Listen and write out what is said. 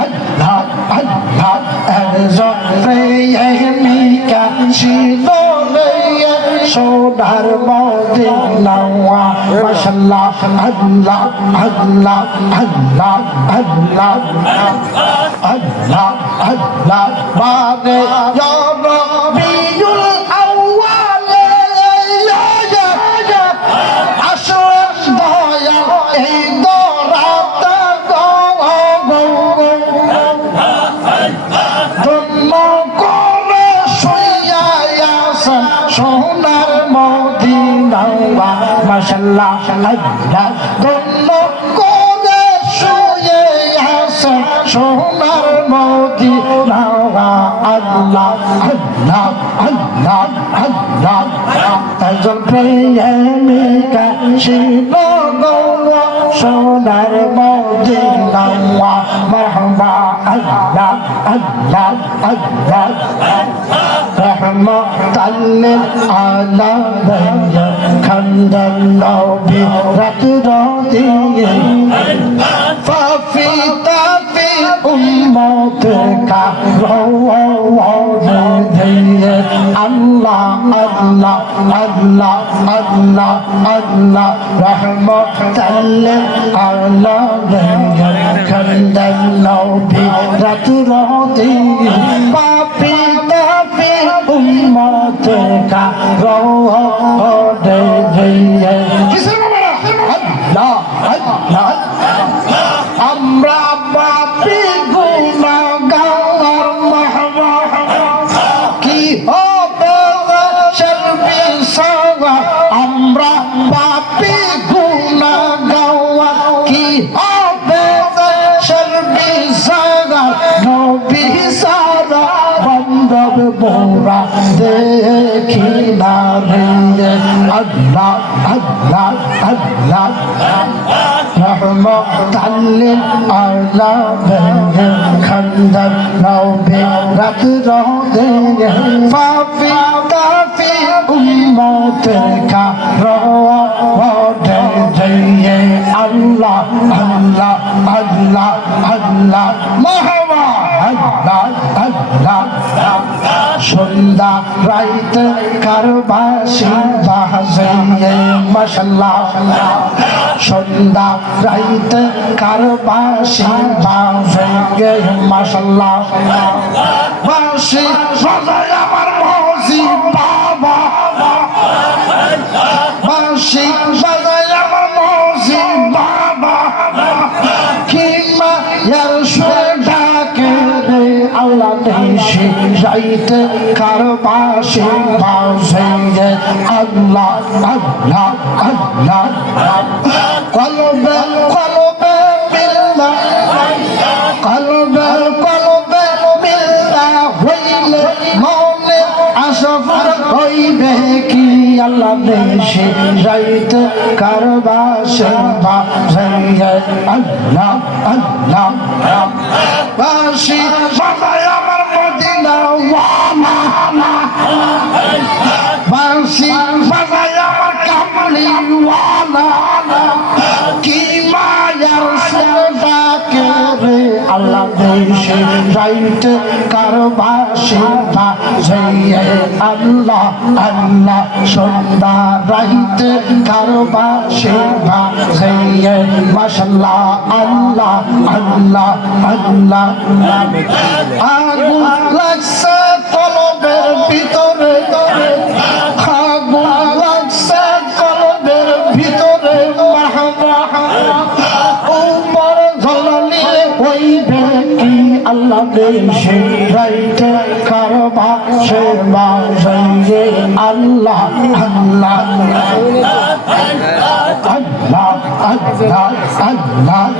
আল্লাহ আল্লাহ একজন প্রেমিকা ছিল সোনার মদিনা মাশাল্লাহ আল্লাহ আল্লাহ আল্লাহ আল্লাহ আল্লাহ আল্লাহ মানে সোনার মদিনা মাশাল্লাহ। আল্লাহ ধন্য করে শুইয়াছেন সোনার মদিনা আল্লাহ আল্লাহ আল্লাহ আল্লাহ একজন প্রেমিকা ছিল সোনার মদিনা মারহাবা, আল্লাহ আল্লাহ আল্লাহ। রহমতাল আলামিন খন্দন নবী রাত রাতিয়ে ফাফি তাফি উম্মতক রওয়াদিয়ে আল্লাহ আল্লাহ আল্লাহ আল্লাহ আল্লাহ। রহমতাল আলামিন খন্দন নবী রাত রাতিয়ে পাপি তাপি উম্মতক রওয়াদিয়ে মোরা দেখি না রে। আল্লাহ আল্লাহ আল্লাহ। রহমতাল আলামিন। খন্দন নবী রাত রোদে ফাফি তাফি উম্মত কা রওয়াদে জয়ে আল্লাহ আল্লাহ আল্লাহ আল্লাহ। মাহবা সন্ধ্যা রাইতে কারবাসি বাজে মশাল্লাহ। সন্ধ্যা রাইতে কারবাসি বাজে মশাল্লাহ। বাসি বাজায় আমার যাইতে কারবাসি বাজে আল্লাহ আল্লাহ আল্লাহ। কলবে কলবে বিল্লাহ কলবে কলবে বিল্লাহ হইলে মনে আশফার হইবে কি? আল্লাহ দেশে যাইতে কারবাসে বাজে আল্লাহ আল্লাহ। বাসি বাজায় আল্লাহ দেশে যাইতে কারবাসে বাজে আল্লাহ আল্লাহ সন্ধ্যা। রাইতে কারবাসে বাজে মাশাল্লাহ, আল্লাহ আল্লাহ আল্লাহ। আগুন লাগছে কলবের ভিতরে দেশে রাইতে কারবা সে বাজে আল্লাহ আল্লাহ আল্লাহ আল্লাহ আল্লাহ